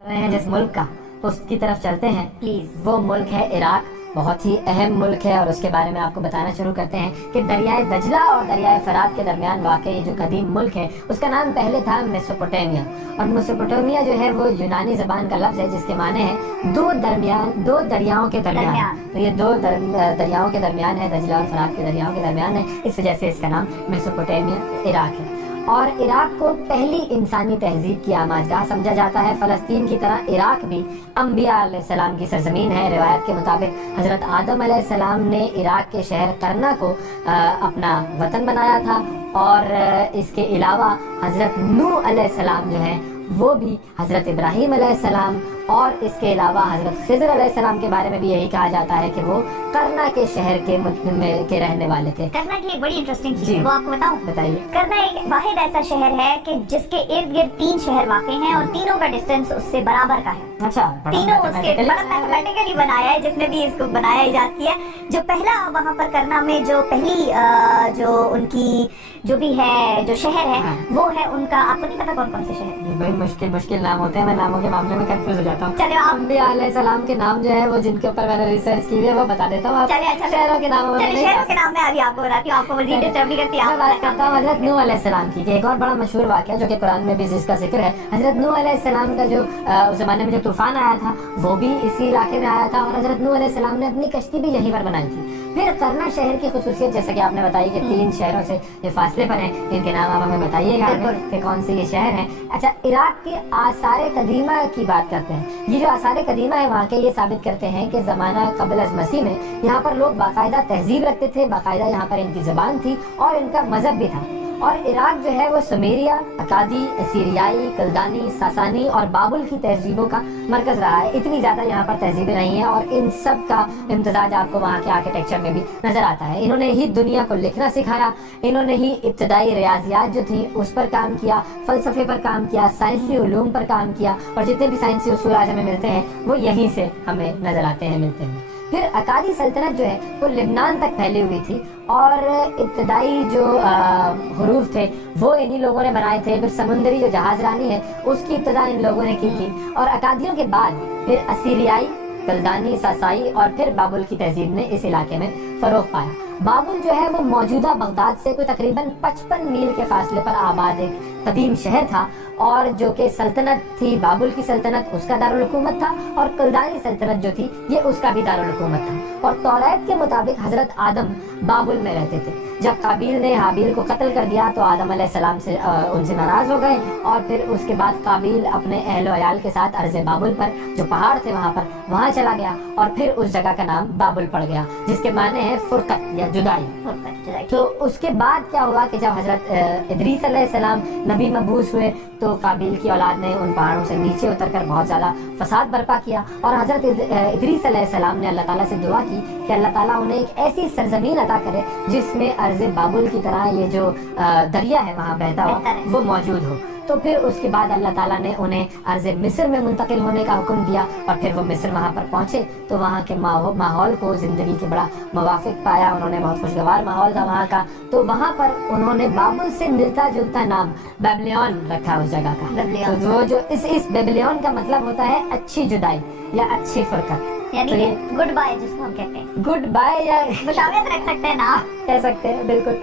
रहे हैं जिस मुल्क का, उसकी तरफ चलते हैं प्लीज। वो मुल्क है इराक, बहुत ही अहम मुल्क है और उसके बारे में आपको बताना शुरू करते हैं कि दरियाए दजला और दरियाए फरात के दरमियान वाक़ ये जो कदीम मुल्क है उसका नाम पहले था मेसोपोटामिया। और मेसोपोटामिया जो है वो यूनानी ज़बान का लफ्ज़ है जिसके माने हैं दो दरियाओं के दरमियान। तो ये दो दरियाओं के दरमियान है, दजला और फरात के दरियाओं के दरमियान है, इस वजह से इसका नाम मेसोपोटामिया इराक है। और इराक को पहली इंसानी तहजीब की आमाजगाह समझा जाता है। फ़लस्तीन की तरह इराक भी अंबिया अलैहिस्सलाम की सरजमीन है। रिवायत के मुताबिक हज़रत आदम अलैहिस्सलाम ने इराक के शहर करना को अपना वतन बनाया था और इसके अलावा हज़रत नूह अलैहिस्सलाम जो है वो भी हज़रत इब्राहीम अलैहिस्सलाम और इसके अलावा हज़रत खिज़र अलैहिस्सलाम के बारे में भी यही कहा जाता है कि वो करना के शहर के रहने वाले थे। करना की एक बड़ी इंटरेस्टिंग चीज है, वो आपको बताऊं? बताइए। करना एक वाहिद ऐसा शहर है कि जिसके इर्द गिर्द 3 शहर वाक़ हैं और तीनों का डिस्टेंस उससे बराबर का है। अच्छा, तीनों उसके बड़ा मैथमेटिकली बनाया है, जिसने भी इसको बनाया इजाद किया। जो पहला वहाँ पर करना में जो पहली जो उनकी जो भी है जो शहर है वो है उनका, आपको नहीं पता कौन कौन से शहर? भाई मुश्किल नाम होते हैं, मैं नामों के मामले में कंफ्यूज हो जाता हूँ। चलिए आप अंबिया अलैहिस्सलाम के नाम जो है वो जिनके ऊपर मैंने रिसर्च की है वो बता देता हूँ। चलिए अच्छा शहरों के नाम शहरों के नाम मैं अभी आपको बताती हूँ, आपको मजीद डिस्टर्ब नहीं करती। मैं बात करता हूँ हज़रत नूह अलैहिस्सलाम की। एक और बड़ा मशहूर वाक़या जो कि कुरान में भी जिसका जिक्र है, हज़रत नूह अलैहिस्सलाम का जो उस ज़माने में जो तूफान आया था वो भी इसी इलाके में आया था और हज़रत नूह अलैहिस्सलाम ने अपनी कश्ती भी यहीं पर बनाई थी। फिर करना शहर की खुसूसियत जैसे कि आपने बताई कि 3 शहरों से ये फासले पर हैं, इनके नाम आप हमें बताइएगा कि कौन से ये शहर हैं। अच्छा, इराक के आसार कदीमा की बात करते हैं। ये जो आसार कदीमा है वहाँ के ये साबित करते हैं कि ज़माना क़ब्ल अज़ मसीह में यहाँ पर लोग बाकायदा तहजीब रखते थे, बाकायदा यहाँ पर इनकी ज़बान थी और इनका मजहब भी था। और इराक जो है वो सुमेरिया, अकादी, सीरियाई, कल्दानी, सासानी और बाबुल की तहजीबों का मरकज रहा है। इतनी ज़्यादा यहाँ पर तहजीबें रही हैं और इन सब का इम्तजाज आपको वहाँ के आर्किटेक्चर में भी नज़र आता है। इन्होंने ही दुनिया को लिखना सिखाया, इन्होंने ही इब्तदाई रियाजियात जो थी उस पर काम किया, फ़लसफ़े पर काम किया, साइंसी उलूम पर काम किया और जितने भी साइंसी उसूल आज हमें मिलते हैं वो यहीं से हमें नज़र आते हैं, मिलते हैं। फिर अकादी सल्तनत जो है वो लिबनान तक फैली हुई थी और इब्तदाई जो हुरूफ थे वो इन्हीं लोगों ने बनाए थे। फिर समुद्री जो जहाजरानी है उसकी इब्तदा इन लोगों ने की थी और अकादियों के बाद फिर असीरियाई, कल्दानी, सासाई और फिर बाबुल की तहजीब ने इस इलाके में फरोग पाया। बाबुल जो है वो मौजूदा बगदाद से कोई तकरीबन 55 मील के फासले पर आबाद एक कदीम शहर था और जो कि सल्तनत थी, बाबुल की सल्तनत उसका दारुल हुकूमत था और कल्दानी सल्तनत जो थी ये उसका भी दारुल हुकूमत था। और तौरात के मुताबिक हजरत आदम बाबुल में रहते थे। जब काबिल ने हाबिल को कत्ल कर दिया तो आदम अलैहिस्सलाम से उनसे नाराज हो गए और फिर उसके बाद काबिल अपने अहलो अयाल के साथ अर्ज़ बाबुल पर जो पहाड़ थे वहाँ चला गया और फिर उस जगह का नाम बाबुल पड़ गया जिसके माने है फुरकत या जुदाई। तो उसके बाद क्या हुआ कि जब हजरत इदरीस अलैहिस्सलाम नबी मबूस हुए तो काबिल की औलाद ने उन पहाड़ों से नीचे उतरकर बहुत ज़्यादा फसाद बर्पा किया और हजरत इदरीस अलैहिस्सलाम ने अल्लाह ताला से दुआ की कि अल्लाह ताला उन्हें एक ऐसी सरजमीन अता करे जिसमें अर्ज़ बाबुल की तरह ये जो दरिया है वहाँ बहता हुआ वो मौजूद हो। तो फिर उसके बाद अल्लाह ताला ने उन्हें अर्ज़ मिस्र में मुंतकिल होने का हुक्म दिया और फिर वो मिस्र वहाँ पर पहुँचे तो वहाँ के माहौल को ज़िंदगी के बड़ा मुवाफिक पाया। उन्होंने बहुत खुशगवार माहौल था वहाँ का, तो वहाँ पर उन्होंने बाबुल से मिलता जुलता नाम बेबलियन रखा उस जगह का। तो वो जो इस बेबलियन का मतलब होता है अच्छी जुदाई या अच्छी फुरकत, यानी तो गुड बाय जिसको हम कहते हैं। गुड बाय या मुशावरत रख सकते हैं ना, कह सकते हैं बिल्कुल।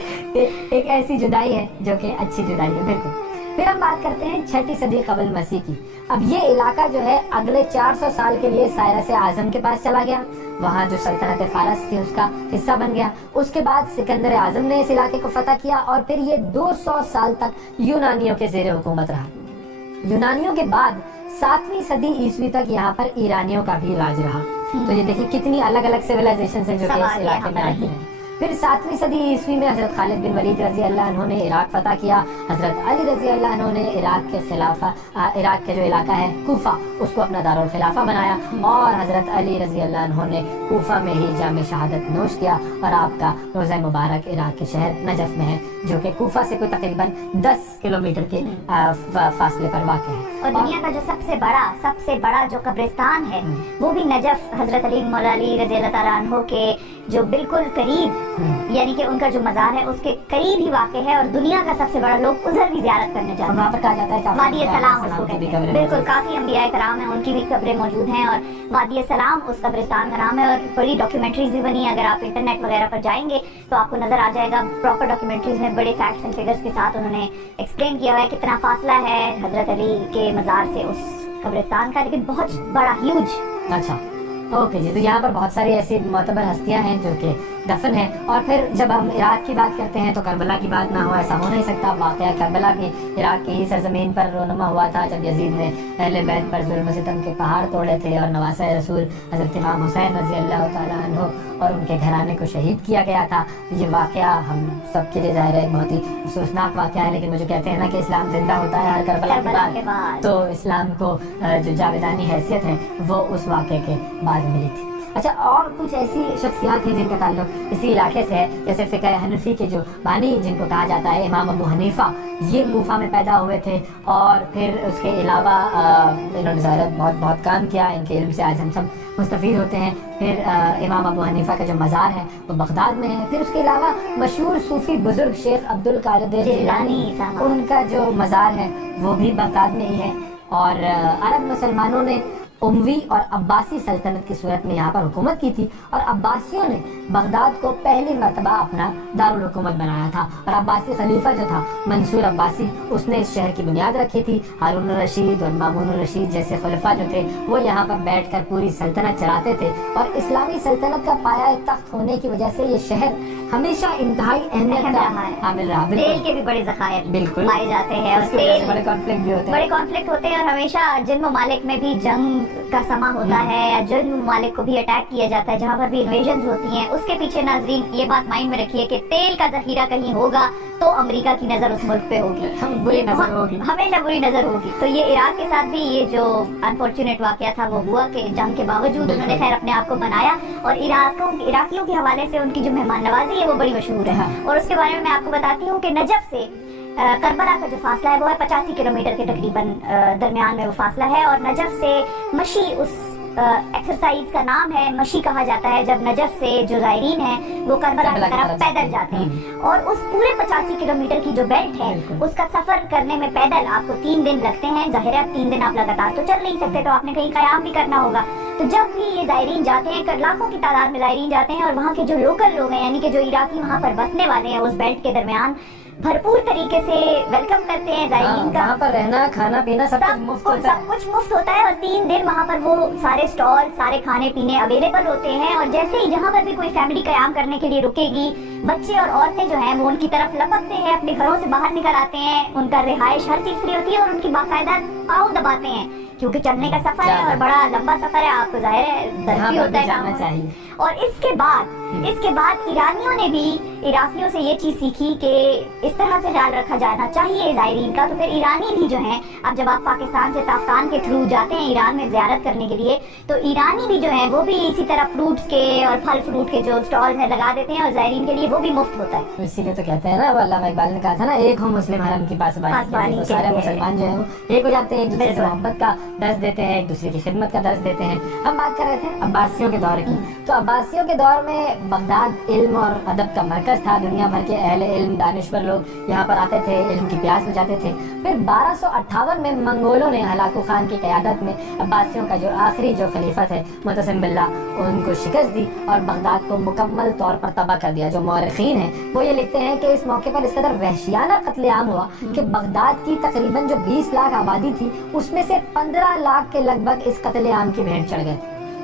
एक ऐसी जुदाई है जो कि अच्छी जुदाई है, बिल्कुल। फिर हम बात करते हैं 6ठी सदी क़ब्ल मसीह की। अब ये इलाका जो है अगले 400 साल के लिए साइरस आज़म के पास चला गया, वहाँ जो सल्तनत फारस थी उसका हिस्सा बन गया। उसके बाद सिकंदर आज़म ने इस इलाके को फतह किया और फिर ये 200 साल तक यूनानियों के ज़ेरे हुकूमत रहा। यूनानियों के बाद 7वीं सदी ईस्वी तक यहाँ पर ईरानियों का भी राज रहा। तो ये देखिए कितनी अलग अलग सिविलाइजेशन है जो कि इस इलाके में रहती है। फिर 7वीं सदी ईस्वी में हजरत खालिद बिन वलीद रजी अल्लाह अन्हु ने इराक फतह किया। हजरत अली रजी अल्लाह अन्हु ने इराक के जो इलाका है कूफा उसको अपना दारुल खिलाफा बनाया और हजरत अली रजी अल्लाह अन्हु ने कूफा में ही जाम शहादत नोश किया और आपका रोज़ा मुबारक इराक के शहर नजफ में है जो कि कूफा से कोई तकरीबन 10 किलोमीटर के फासले पर वाक़ है। और दुनिया का जो सबसे बड़ा जो कब्रिस्तान है वो भी नजफ हजरत अली मौला अली रज़ी अल्लाह तआला अन्हु के जो बिल्कुल करीब यानी कि उनका जो मज़ार है उसके करीब ही वाक़ है, और दुनिया का सबसे बड़ा लोग उधर भी ज़ियारत करने जाते हैं। वहाँ पर कहा जाता है काफी वादी सलाम अंबिया उसको की कहते हैं, बिल्कुल काफी अंबिया कराम है, उनकी भी कब्रें मौजूद हैं, और वादी सलाम उस कब्रिस्तान का नाम है। और बड़ी डॉक्यूमेंट्रीज भी बनी है, अगर आप इंटरनेट वगैरह पर जाएंगे तो आपको नजर आ जाएगा, प्रॉपर डॉक्यूमेंट्रीज में बड़े फैक्ट्स एंड फिगर्स के साथ उन्होंने एक्सप्लेन किया हुआ है कितना फासला है हजरत अली के मज़ार से उस कब्रिस्तान का, लेकिन बहुत बड़ा ह्यूज। अच्छा ओके जी, तो यहाँ पर बहुत सारी ऐसी मोतबर हस्तियाँ हैं जो कि दफन है। और फिर जब हम इराक की बात करते हैं तो करबला की बात ना हो ऐसा हो नहीं सकता। वाक़या करबला भी इराक की ही सरजमीन पर रोनुमा हुआ था जब यजीद ने अहले बैत पर जुल्म सितम के पहाड़ तोड़े थे और नवासा रसूल हज़रत इमाम हुसैन रज़ी अल्लाह तआला अन्हु और उनके घराने को शहीद किया गया था। ये वाक़या हम सब के लिए ज़ाहिर है बहुत ही अफसोसनाक वाक़या है, लेकिन मुझे कहते हैं ना कि इस्लाम जिंदा होता है हर करबला के बाद, तो इस्लाम को जो जावेदानी हैसियत है वो उस वाक़े के बाद मिली थी। अच्छा, और कुछ ऐसी शख्सियात हैं जिनका ताल्लुक इसी इलाके से है, जैसे फ़िक़्ह हनफी के जो बानी जिनको कहा जाता है इमाम अबू हनीफा, ये कूफा में पैदा हुए थे और फिर उसके अलावा इन्होंने ज़ाहिर बहुत काम किया, इनके इल्म से आज हम सब मुस्तफ़ीद होते हैं। फिर इमाम अबू हनीफा का जो मज़ार है वो बगदाद में है। फिर उसके अलावा मशहूर सूफ़ी बुज़ुर्ग शेख अब्दुल कादिर जिलानी, उनका जो मज़ार है वो भी बगदाद में ही है। और अरब मुसलमानों ने उमवी और अब्बासी सल्तनत की सूरत में यहाँ पर हुकूमत की थी, और अब्बासियों ने बगदाद को पहली मरतबा अपना दारुल हुकूमत बनाया था। और अब्बासी खलीफा जो था मंसूर अब्बासी, उसने इस शहर की बुनियाद रखी थी। हारून रशीद और मामून रशीद जैसे खलीफा जो थे वो यहाँ पर बैठकर पूरी सल्तनत चलाते थे, और इस्लामी सल्तनत का पाया तख्त होने की वजह से ये शहर हमेशा इंतहाई अहमियत का हामिल रहा। तेल के भी बड़े ज़खायर बिल्कुल पाए जाते हैं, और तेल बड़े कॉन्फ्लिक्ट भी होते हैं, और हमेशा जिन ममालिक में भी जंग का समा होता है या जिन ममालिक को भी अटैक किया जाता है, जहाँ पर भी इन्वेजन होती हैं, उसके पीछे नाजरीन ये बात माइंड में रखिए कि तेल का जखीरा कहीं होगा तो अमेरिका की नजर उस मुल्क पे होगी, हमेशा बुरी नजर होगी। तो ये इराक के साथ भी ये जो अनफॉर्चुनेट वाकया था वो हुआ कि जंग के बावजूद उन्होंने खैर अपने आप को बनाया, और इराकियों के हवाले से उनकी जो मेहमान नवाजी है वो बड़ी मशहूर है। और उसके बारे में मैं आपको बताती हूँ कि नजफ से करबला का जो फासला है वो है 85 किलोमीटर के तकरीबन दरमियान में वो फासला है। और नजफ से मशी, उस एक्सरसाइज का नाम है मशी कहा जाता है, जब नजफ से जो ज़ायरीन है वो करबला की तरफ पैदल जाते हैं, और उस पूरे 85 किलोमीटर की जो बेल्ट है उसका सफर करने में पैदल आपको 3 दिन लगते हैं। जाहिर है 3 दिन आप लगातार तो चल नहीं सकते, तो आपने कहीं कयाम भी करना होगा। तो जब भी ये ज़ायरीन जाते हैं, लाखों की तादाद में ज़ायरीन जाते हैं, और वहाँ के जो लोकल लोग हैं यानी कि जो इराकी वहाँ पर बसने वाले हैं उस बेल्ट के दरमियान भरपूर तरीके से वेलकम करते हैं ज़ायरीन का। वहाँ पर रहना खाना पीना सब कुछ मुफ्त होता है, और 3 दिन वहाँ पर वो सारे स्टॉल सारे खाने पीने अवेलेबल होते हैं। और जैसे ही जहाँ पर भी कोई फैमिली कयाम करने के लिए रुकेगी, बच्चे और औरतें जो हैं वो उनकी तरफ लपकते हैं, अपने घरों से बाहर निकल आते हैं, उनका रिहाइश हर चीज फ्री होती है, और उनकी बाकायदा पाँव दबाते हैं, क्योंकि चलने का सफर है और बड़ा लंबा सफर है, आपको जाहिर है दर्द भी होता है जाना चाहिए। और इसके बाद ईरानियों ने भी इराकियों से ये चीज सीखी कि इस तरह से ख्याल रखा जाना चाहिए ज़ायरीन का। तो फिर ईरानी भी जो हैं, अब जब आप पाकिस्तान से ताफ्तान के थ्रू जाते हैं ईरान में ज़ियारत करने के लिए, तो ईरानी भी जो है वो भी इसी तरह फ्रूट्स के और फल फ्रूट के जो स्टॉल्स हैं लगा देते हैं, और ज़ायरीन के लिए वो भी मुफ्त होता है। इसीलिए तो कहते हैं ना, अल्लामा इकबाल ने कहा था ना, एक हो मुस्लिम हरम की पासबानी, तो सारे मुसलमान जो है वो एक हो जाते हैं, एक दूसरे से मोहब्बत का दर्ज देते हैं, एक दूसरे की खिदमत का दर्ज देते हैं। हम बात कर रहे थे अब्बासियों के दौर की, तो अब्बासियों के दौर में बगदाद इल्म और अदब का मरकज था। दुनिया भर के अहले इल्म दानिश्वर लोग यहाँ पर आते थे, इल्म की प्यास बुझाते थे। फिर 1258 में मंगोलों ने हलाकू खान की क़यादत में अब्बासियों का जो आखिरी जो खलीफा थे मुतसिम बिल्ला, उनको शिकस्त दी और बगदाद को मुकम्मल तौर पर तबाह कर दिया। जो मौरखीन हैं वो ये लिखते हैं कि इस मौके पर इस कदर वहशियाना कत्लेआम हुआ कि बगदाद की तकरीबन जो 20 लाख आबादी थी उसमें से 15 लाख के लगभग इस कत्लेआम की भेंट चढ़ गए।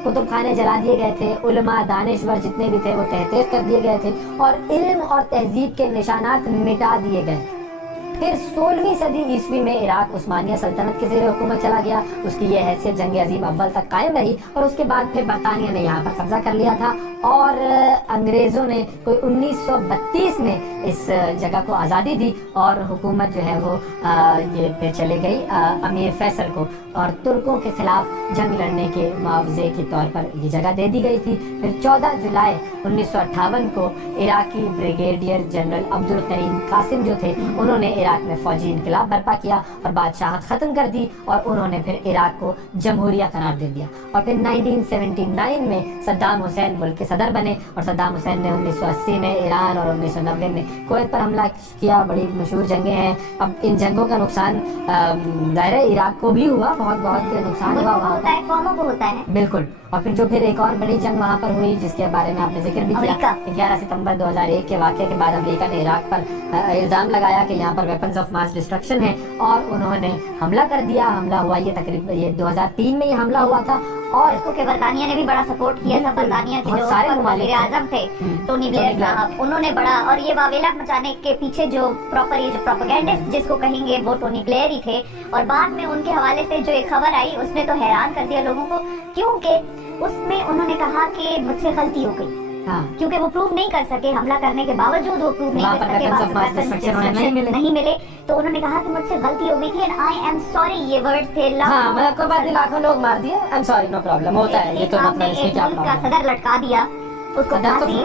कुतुब खाने जला दिए गए थे, उलमा दानिश्वर जितने भी थे वो तहतीक कर दिए गए थे, और इल्म और तहजीब के निशानात मिटा दिए गए। फिर 16वीं सदी ईस्वी में इराक उस्मानिया सल्तनत के ज़ेर हुकूमत चला गया। उसकी यह हैसियत जंग अजीम अव्वल तक कायम रही, और उसके बाद फिर बरतानिया ने यहाँ पर कब्जा कर लिया था। اور انگریزوں نے کوئی 1932 میں اس جگہ کو آزادی دی اور حکومت جو ہے وہ یہ پھر چلے گئی امیر فیصل کو اور ترکوں کے خلاف جنگ لڑنے کے معاوضے کے طور پر یہ جگہ دے دی گئی تھی. پھر 14 جولائی 1958 کو عراقی بریگیڈیئر جنرل عبد الکریم قاسم جو تھے انہوں نے عراق میں فوجی انقلاب برپا کیا اور بادشاہت ختم کر دی اور انہوں نے پھر عراق کو جمہوریہ قرار دے دیا. اور پھر 1979 میں صدام حسین ملک کے صدر بنے اور صدام حسین نے 1980 میں ایران اور 1990 میں کویت پر حملہ کیا. بڑی مشہور جنگیں ہیں. اب ان جنگوں کا نقصان ظاہر ہے عراق کو بھی ہوا, بہت نقصان ہوا وہاں ہوتا ہے, قوموں کو ہوتا ہے بالکل. اور پھر ایک اور بڑی جنگ وہاں پر ہوئی جس کے بارے میں آپ نے ذکر بھی کیا. 11 ستمبر 2001 کے واقعے کے بعد امریکہ نے عراق پر الزام لگایا کہ یہاں پر ویپنز آف ماس ڈسٹرکشن ہے اور انہوں نے حملہ کر دیا. حملہ ہوا یہ تقریباً 2003 میں یہ حملہ ہوا تھا اور اس کو کہ برطانیہ نے بھی بڑا سپورٹ کیا تھا. برطانیہ کے جو وزیر اعظم تھے ٹونی بلیئر صاحب, انہوں نے بڑا, اور یہ واویلا مچانے کے پیچھے جو پراپر یہ جو پروپیگنڈسٹ جس کو کہیں گے وہ ٹونی بلیئر ہی تھے. اور بعد میں ان کے حوالے سے جو ایک خبر آئی اس نے تو حیران کر دیا لوگوں کو, کیونکہ اس میں انہوں نے کہا کہ مجھ سے غلطی ہو گئی کیونکہ وہ پروف نہیں کر سکے, حملہ کرنے کے باوجود وہ پروف نہیں کر سکے, نہیں ملے. تو انہوں نے کہا کہ مجھ سے غلطی ہو گئی تھی اینڈ آئی ایم سوری. یہ ورڈ تھے لاکھوں لوگ مار دیے, I am sorry, no problem, ہوتا ہے یہ تو مطلب کا صدر لٹکا دیا, اس کو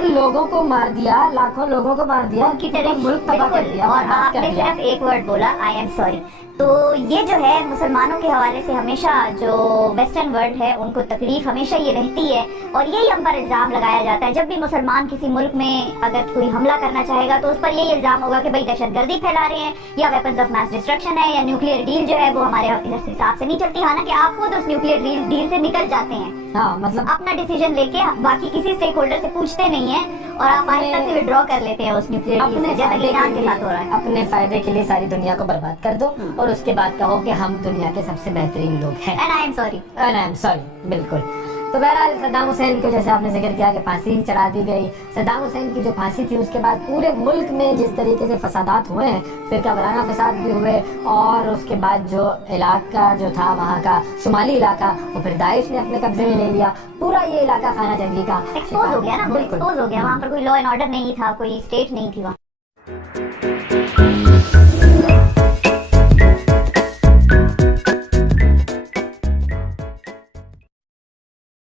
لوگوں کو مار دیا, لاکھوں لوگوں کو مار دیا, ملک تباہ کر دیا. اور آپ نے صرف ایک ورڈ بولا, آئی ایم سوری. تو یہ جو ہے مسلمانوں کے حوالے سے ہمیشہ جو ویسٹرن ورلڈ ہے ان کو تکلیف ہمیشہ یہ رہتی ہے اور یہی ہم پر الزام لگایا جاتا ہے. جب بھی مسلمان کسی ملک میں اگر کوئی حملہ کرنا چاہے گا تو اس پر یہی الزام ہوگا کہ بھائی دہشت گردی پھیلا رہے ہیں یا ویپنز آف ماس ڈسٹرکشن ہے یا نیوکلیئر ڈیل جو ہے وہ ہمارے حساب سے نہیں چلتی. حالانکہ آپ خود اس نیوکلیئر ڈیل سے نکل جاتے ہیں, مطلب اپنا ڈیسیژن لے کے باقی کسی اسٹیک ہولڈر سے پوچھتے نہیں ہیں اور آپ آہستہ سے وڈرا کر لیتے ہیں اس نیوکلیئر ڈیل سے, جیسے ایران کے ساتھ ہو رہا ہے. اپنے فائدے کے لیے ساری دنیا کو برباد کر دو اور اس کے بعد کہو کہ ہم دنیا کے سب سے بہترین لوگ ہیں. And I am sorry. بالکل. تو بہرحال صدام حسین کو جیسے آپ نے ذکر کیا کہ پھانسی چڑھا دی گئی. صدام حسین کی جو پھانسی تھی اس کے بعد پورے ملک میں جس طریقے سے فسادات ہوئے ہیں, فرقہ وارانہ فساد بھی ہوئے اور اس کے بعد جو علاقہ جو تھا وہاں کا شمالی علاقہ وہ پھر داعش نے اپنے قبضے میں لے لیا. پورا یہ علاقہ خانہ جنگی کا ایکسپوز ہو گیا نا, بالکل ایکسپوز ہو گیا. وہاں پر کوئی لا اینڈ آرڈر نہیں تھا, کوئی اسٹیٹ نہیں تھی وہاں.